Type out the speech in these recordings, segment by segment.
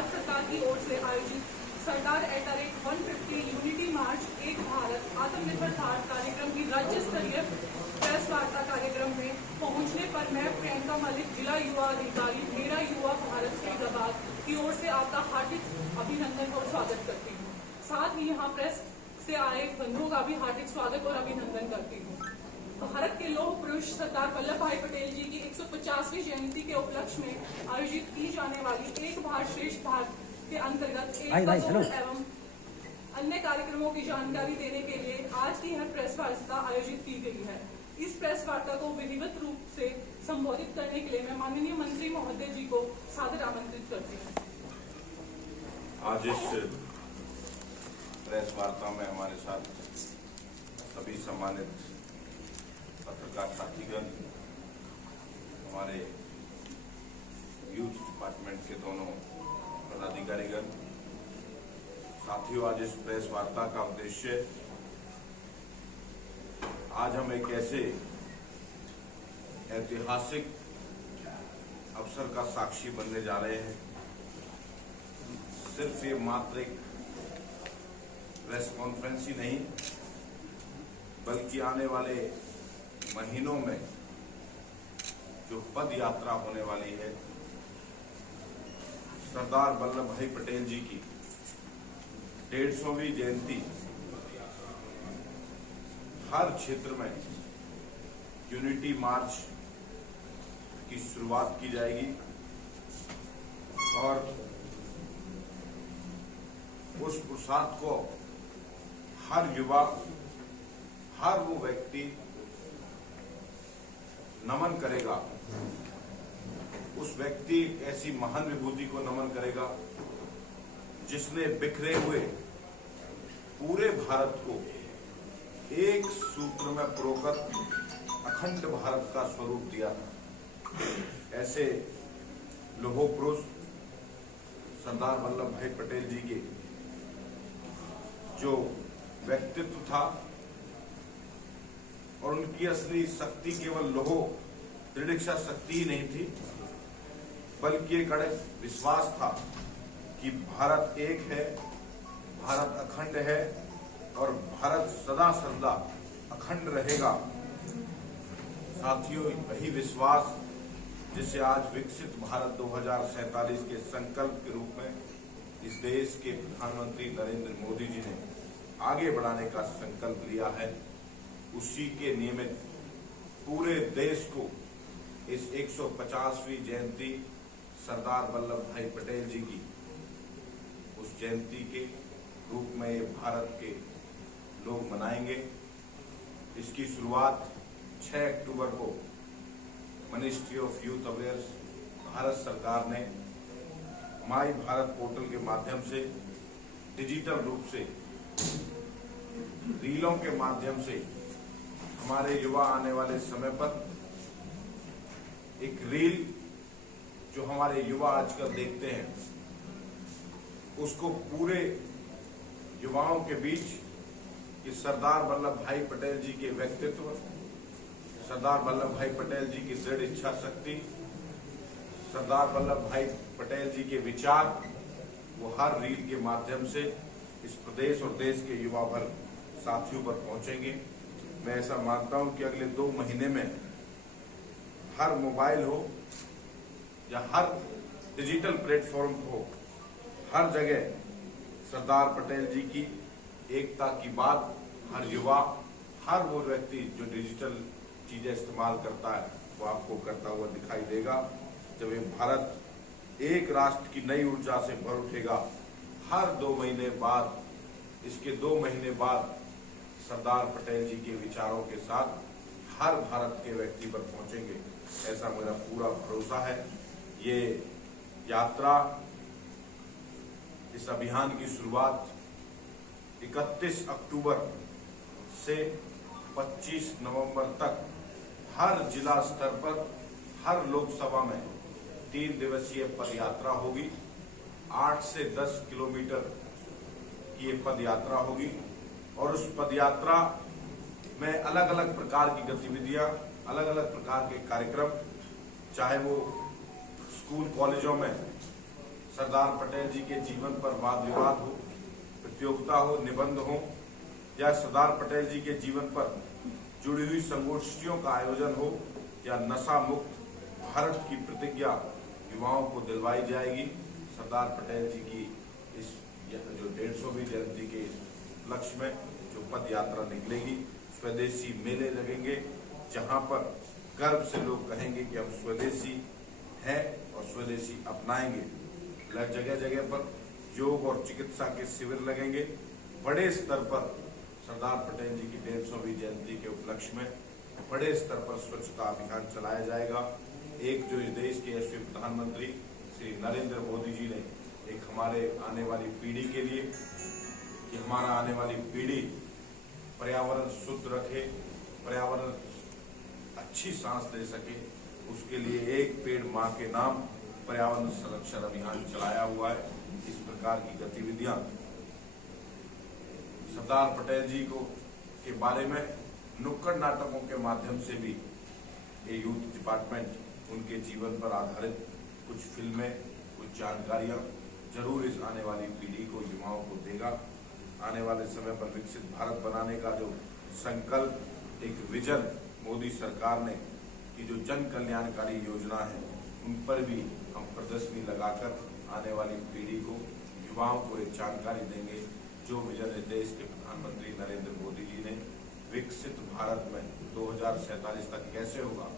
भारत सरकार की ओर से आयोजित सरदार @ 150 यूनिटी मार्च एक भारत आत्मनिर्भर भारत कार्यक्रम की राज्य स्तरीय प्रेस वार्ता कार्यक्रम में पहुंचने पर मैं प्रियंका मलिक, जिला युवा अधिकारी, मेरा युवा भारत फरीदाबाद की ओर से आपका हार्दिक अभिनंदन और स्वागत करती हूँ। साथ ही यहाँ प्रेस से आए बंधुओं का भी हार्दिक स्वागत और अभिनंदन करती हूँ। भारत के लौह पुरुष सरदार वल्लभ भाई पटेल जी की 150वीं जयंती के उपलक्ष्य में आयोजित की जाने वाली एक भारत श्रेष्ठ भारत के अंतर्गत एक एवं अन्य कार्यक्रमों की जानकारी देने के लिए आज की यह प्रेस वार्ता आयोजित की गई है। इस प्रेस वार्ता को विधिवत रूप से संबोधित करने के लिए मैं माननीय मंत्री महोदय जी को सादर आमंत्रित करती हूँ। आज इस प्रेस वार्ता में हमारे साथ सभी सम्मानित पत्रकार साथीगण, हमारे यूथ डिपार्टमेंट के दोनों पदाधिकारीगण, साथियों, आज इस प्रेस वार्ता का उद्देश्य, आज हम एक ऐसे ऐतिहासिक अवसर का साक्षी बनने जा रहे हैं। सिर्फ ये मात्र एक प्रेस कॉन्फ्रेंस ही नहीं, बल्कि आने वाले महीनों में जो पद यात्रा होने वाली है सरदार वल्लभ भाई पटेल जी की 150वीं जयंती, हर क्षेत्र में यूनिटी मार्च की शुरुआत की जाएगी और उस पुरुषार्थ को हर युवा, हर वो व्यक्ति नमन करेगा। उस व्यक्ति ऐसी महान विभूति को नमन करेगा जिसने बिखरे हुए पूरे भारत को एक सूत्र में परोकर अखंड भारत का स्वरूप दिया था। ऐसे लौह पुरुष सरदार वल्लभ भाई पटेल जी के जो व्यक्तित्व था और उनकी असली शक्ति केवल लौह दृढ़ इच्छा शक्ति ही नहीं थी, बल्कि एक अड़ग विश्वास था कि भारत एक है, भारत अखंड है और भारत सदा सर्वदा अखंड रहेगा। साथियों, यही विश्वास जिसे आज विकसित भारत 2047 के संकल्प के रूप में इस देश के प्रधानमंत्री नरेंद्र मोदी जी ने आगे बढ़ाने का संकल्प लिया है, उसी के निमित्त पूरे देश को इस 150वीं जयंती सरदार वल्लभ भाई पटेल जी की उस जयंती के रूप में ये भारत के लोग मनाएंगे। इसकी शुरुआत 6 अक्टूबर को ministry of youth affairs Bharat सरकार ने माई भारत पोर्टल के माध्यम से डिजिटल रूप से रीलों के माध्यम से हमारे युवा आने वाले समय पर एक रील जो हमारे युवा आजकल देखते हैं उसको पूरे युवाओं के बीच कि सरदार वल्लभ भाई पटेल जी के व्यक्तित्व, सरदार वल्लभ भाई पटेल जी की दृढ़ इच्छा शक्ति, सरदार वल्लभ भाई पटेल जी के विचार वो हर रील के माध्यम से इस प्रदेश और देश के युवा वर्ग साथियों पर पहुंचेंगे। मैं ऐसा मानता हूं कि अगले 2 महीने में हर मोबाइल हो या हर डिजिटल प्लेटफॉर्म हो, हर जगह सरदार पटेल जी की एकता की बात हर युवा, हर वो व्यक्ति जो डिजिटल चीजें इस्तेमाल करता है वो आपको करता हुआ दिखाई देगा। जब ये भारत एक राष्ट्र की नई ऊर्जा से भर उठेगा, हर 2 महीने बाद, इसके 2 महीने बाद सरदार पटेल जी के विचारों के साथ हर भारत के व्यक्ति पर पहुंचेंगे, ऐसा मेरा पूरा भरोसा है। ये यात्रा, इस अभियान की शुरुआत 31 अक्टूबर से 25 नवंबर तक हर जिला स्तर पर हर लोकसभा में 3 दिवसीय पद यात्रा होगी। 8 से 10 किलोमीटर की ये पद यात्रा होगी और उस पद यात्रा में अलग अलग प्रकार की गतिविधियां, अलग अलग प्रकार के कार्यक्रम, चाहे वो स्कूल कॉलेजों में सरदार पटेल जी के जीवन पर वाद विवाद हो, प्रतियोगिता हो, निबंध हो, या सरदार पटेल जी के जीवन पर जुड़ी हुई संगोष्ठियों का आयोजन हो, या नशा मुक्त भारत की प्रतिज्ञा युवाओं को दिलवाई जाएगी। सरदार पटेल जी की इस जो 150वीं जयंती के लक्ष्य में जो पद यात्रा निकलेगी, स्वदेशी मेले लगेंगे, जहां पर गर्व से लोग कहेंगे कि हम स्वदेशी हैं और स्वदेशी अपनाएंगे। जगह जगह पर योग और चिकित्सा के शिविर लगेंगे। बड़े स्तर पर सरदार पटेल जी की 150वीं जयंती के उपलक्ष्य में बड़े स्तर पर स्वच्छता अभियान चलाया जाएगा। एक जो इस देश के यशस्वी प्रधानमंत्री श्री नरेंद्र मोदी जी ने एक हमारे आने वाली पीढ़ी के लिए कि हमारा आने वाली पीढ़ी पर्यावरण शुद्ध रखे, पर्यावरण अच्छी सांस ले सके, उसके लिए एक पेड़ मां के नाम पर्यावरण संरक्षण अभियान चलाया हुआ है। इस प्रकार की गतिविधियां सरदार पटेल जी को के बारे में नुक्कड़ नाटकों के माध्यम से भी ये यूथ डिपार्टमेंट उनके जीवन पर आधारित कुछ फिल्में, कुछ जानकारियां जरूर इस आने वाली पीढ़ी को, युवाओं को देगा। आने वाले समय पर विकसित भारत बनाने का जो संकल्प, एक विजन मोदी सरकार ने की जो जन कल्याणकारी योजना है, उन पर भी हम प्रदर्शनी लगाकर आने वाली पीढ़ी को, युवाओं को एक जानकारी देंगे। जो विजन इस देश के प्रधानमंत्री नरेंद्र मोदी जी ने विकसित भारत में 2047 तक कैसे होगा,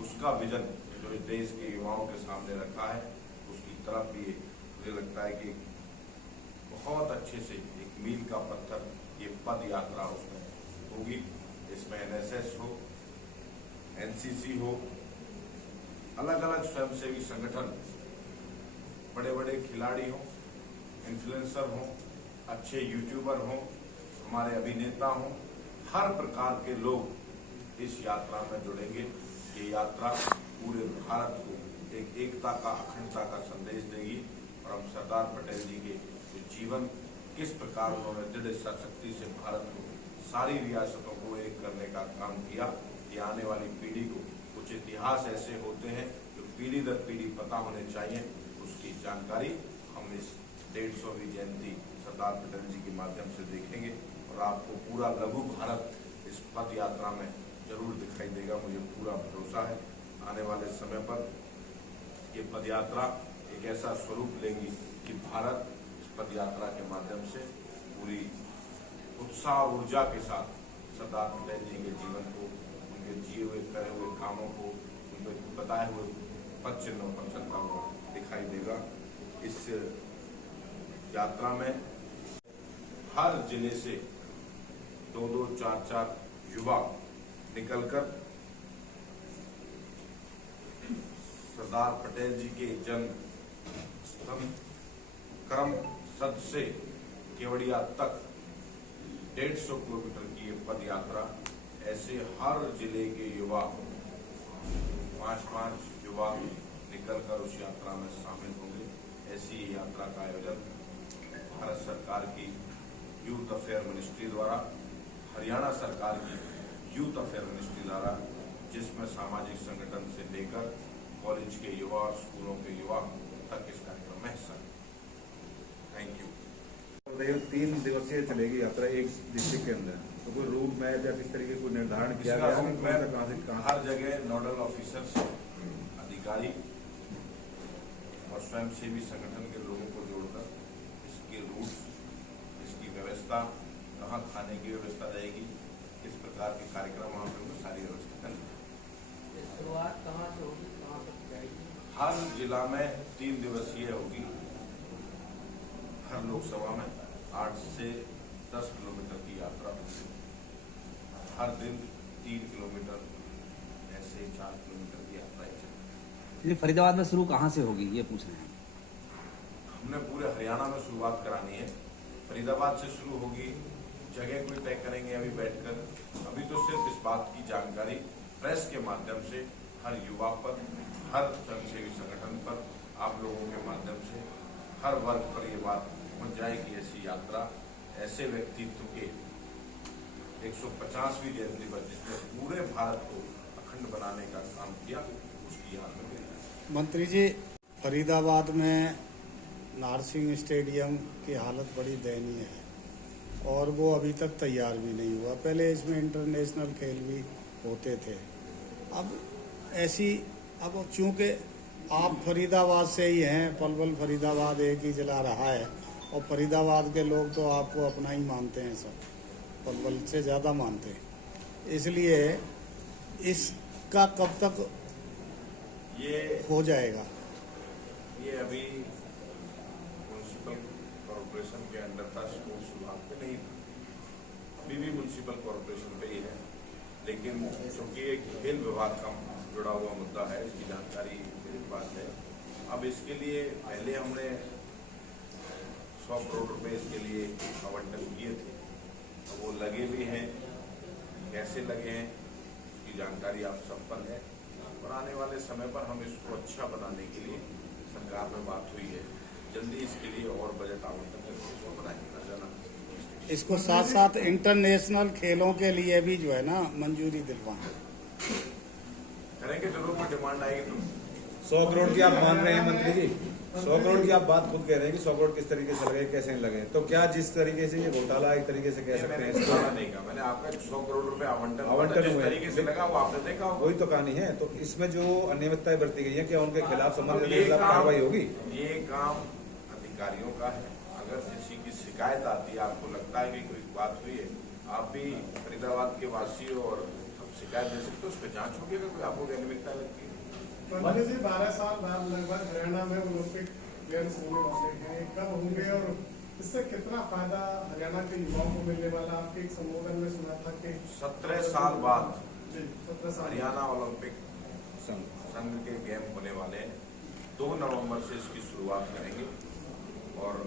उसका विजन जो इस देश के युवाओं के सामने रखा है, उसकी तरफ भी मुझे लगता है कि बहुत अच्छे से एक मील का पत्थर ये पद यात्रा उसमें होगी। इसमें NSS हो, NCC हो, अलग अलग स्वयंसेवी संगठन, बड़े बड़े खिलाड़ी हों, इन्फ्लुएंसर हों, अच्छे यूट्यूबर हों, हमारे अभिनेता हों, हर प्रकार के लोग इस यात्रा में जुड़ेंगे। ये यात्रा पूरे भारत को एक एकता का, अखंडता का संदेश देगी और हम सरदार पटेल जी के जो जीवन, किस प्रकार उन्होंने दृढ़ शक्ति से भारत को, सारी रियासतों को एक करने का काम किया, ये आने वाली पीढ़ी को, कुछ इतिहास ऐसे होते हैं जो पीढ़ी दर पीढ़ी पता होने चाहिए, उसकी जानकारी हम इस 150वीं जयंती सरदार पटेल जी के माध्यम से देखेंगे और आपको पूरा लघु भारत इस पद यात्रा में जरूर दिखाई देगा। मुझे पूरा भरोसा है आने वाले समय पर ये पद यात्रा एक ऐसा स्वरूप लेगी कि भारत इस पद यात्रा के माध्यम से पूरी उत्साह और ऊर्जा के साथ सरदार पटेल जी के जीवन को, उनके जिए हुए करे हुए कामों को, उनके बताए हुए पद चिन्हों पर चलता हुआ दिखाई देगा। इस यात्रा में हर जिले से 2-2, 4-4 युवा निकलकर सरदार पटेल जी के जन्म क्रम सद से केवड़िया तक 150 किलोमीटर की ये पद यात्रा, ऐसे हर जिले के युवा 5-5 युवा निकलकर उस यात्रा में शामिल होंगे। ऐसी यात्रा का आयोजन भारत सरकार की यूथ अफेयर मिनिस्ट्री द्वारा, हरियाणा सरकार की यूथ अफेयर मिनिस्ट्री द्वारा, जिसमें सामाजिक संगठन से लेकर कॉलेज के युवा और स्कूलों के युवा तक इस कार्यक्रम में हिस्सा। Thank you. 3 दिवसीय चलेगी यात्रा एक डिस्ट्रिक्ट के अंदर, तो कोई रूट मैप या किस तरीके कोई निर्धारण किया गया है? कहाँ से हर जगह नोडल ऑफिसर्स, अधिकारी और स्वयंसेवी संगठन के लोगों को जोड़कर इसके रूट, इसकी व्यवस्था, कहाँ खाने की व्यवस्था रहेगी, किस प्रकार के कार्यक्रम वहाँ पे सारी व्यवस्था करेंगे। शुरुआत कहाँ से होगी, कहाँ तक जाएगी? हर जिला में 3 दिवसीय होगी। हर लोकसभा में 8 से 10 किलोमीटर की यात्रा होगी। हर दिन 3 किलोमीटर, ऐसे 4 किलोमीटर की यात्रा चलेगी। ये फरीदाबाद में शुरू कहाँ से होगी, ये पूछ रहे हैं? हमने पूरे हरियाणा में शुरुआत करानी है। फरीदाबाद से शुरू होगी, जगह कोई तय करेंगे अभी बैठकर। अभी तो सिर्फ इस बात की जानकारी प्रेस के माध्यम से हर युवा पर, हर स्वयंसेवी संगठन पर, आप लोगों के माध्यम से हर वर्ग पर ये बात पहुंच जाएगी। ऐसी यात्रा ऐसे व्यक्तित्व के 150वीं जयंती पर, जिसने पूरे भारत को अखंड बनाने का काम किया, उसकी याद में। मंत्री जी, फरीदाबाद में नारसिंह स्टेडियम की हालत बड़ी दयनीय है और वो अभी तक तैयार भी नहीं हुआ। पहले इसमें इंटरनेशनल खेल भी होते थे। अब चूंकि आप फरीदाबाद से ही हैं, पलवल फरीदाबाद एक ही जिला रहा है और फरीदाबाद के लोग तो आपको अपना ही मानते हैं, सब पलवल से ज़्यादा मानते हैं। इसलिए इसका कब तक ये हो जाएगा? ये अभी म्युनिसिपल कॉरपोरेशन के अंडर था, स्कूल शुरुआत में नहीं था, अभी भी म्युनिसिपल कॉरपोरेशन पे ही है। लेकिन चूंकि एक खेल विभाग का जुड़ा हुआ मुद्दा है, इसकी जानकारी मेरे पास है। अब इसके लिए पहले हमने 100 करोड़ रुपए इसके लिए आवंटन किए थे, तो वो लगे भी हैं। कैसे लगे हैं उसकी जानकारी आप सब पर है और आने वाले समय पर हम इसको अच्छा बनाने के लिए सरकार में बात हुई है, जल्दी इसके लिए और बजट आवंटन करके इसको बनाएंगे जाना। इसको साथ साथ इंटरनेशनल खेलों के लिए भी जो है ना मंजूरी दिलवाएं। करेंगे, जरूर कोई डिमांड आएगी तो 100 करोड़ की आप मान रहे हैं मंत्री जी, 100 करोड़ की आप बात खुद कह रहे हैं कि 100 करोड़ किस तरीके से लगे, कैसे नहीं लगे, तो क्या जिस तरीके से ये घोटाला एक तरीके से कह सकते मैंने हैं घोटाला नहीं कहा, मैंने आपका 100 करोड़ रुपए आवंटन जिस हुए तरीके से लगा वो आपने देखा होगा। वही तो कहानी है। तो इसमें जो अनियमितताएं बरती गई है, क्या उनके खिलाफ अब संबंधित ये खिलाफ कार्रवाई होगी? ये काम अधिकारियों का है। अगर किसी की शिकायत आती है, आपको लगता है कि कोई बात हुई है, आप भी फरीदाबाद के वासी हो और सब शिकायत दे सकते हो, उस पर जांच होगी। अगर कोई आपको अनियमितता लगती है मंत्री जी, 12 साल बाद लगभग हरियाणा में ओलंपिक गेम्स होने वाले हैं, कब होंगे और इससे कितना फायदा हरियाणा के युवाओं को मिलने वाला? आपके एक संबोधन में सुना था कि 17 साल बाद जी 17 साल हरियाणा ओलंपिक संघ के गेम होने वाले हैं। 2 नवंबर से इसकी शुरुआत करेंगे और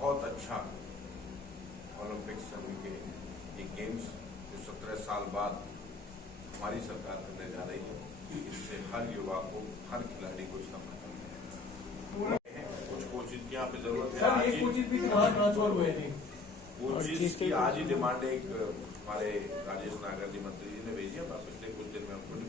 बहुत अच्छा ओलंपिक संघ के ये गेम्स जो 17 साल बाद हमारी सरकार करने जा रही है, इससे हर युवा को, हर खिलाड़ी को इसका फायदा मिलेगा। कुछ कोचिज की यहाँ पे जरूरत है। आज ही कोचिज भी ट्रांसफर हुए थे, कोचिज की आज ही डिमांड एक हमारे राजेश नागर जी मंत्री जी ने भेजी है, बस पिछले कुछ दिन में हमको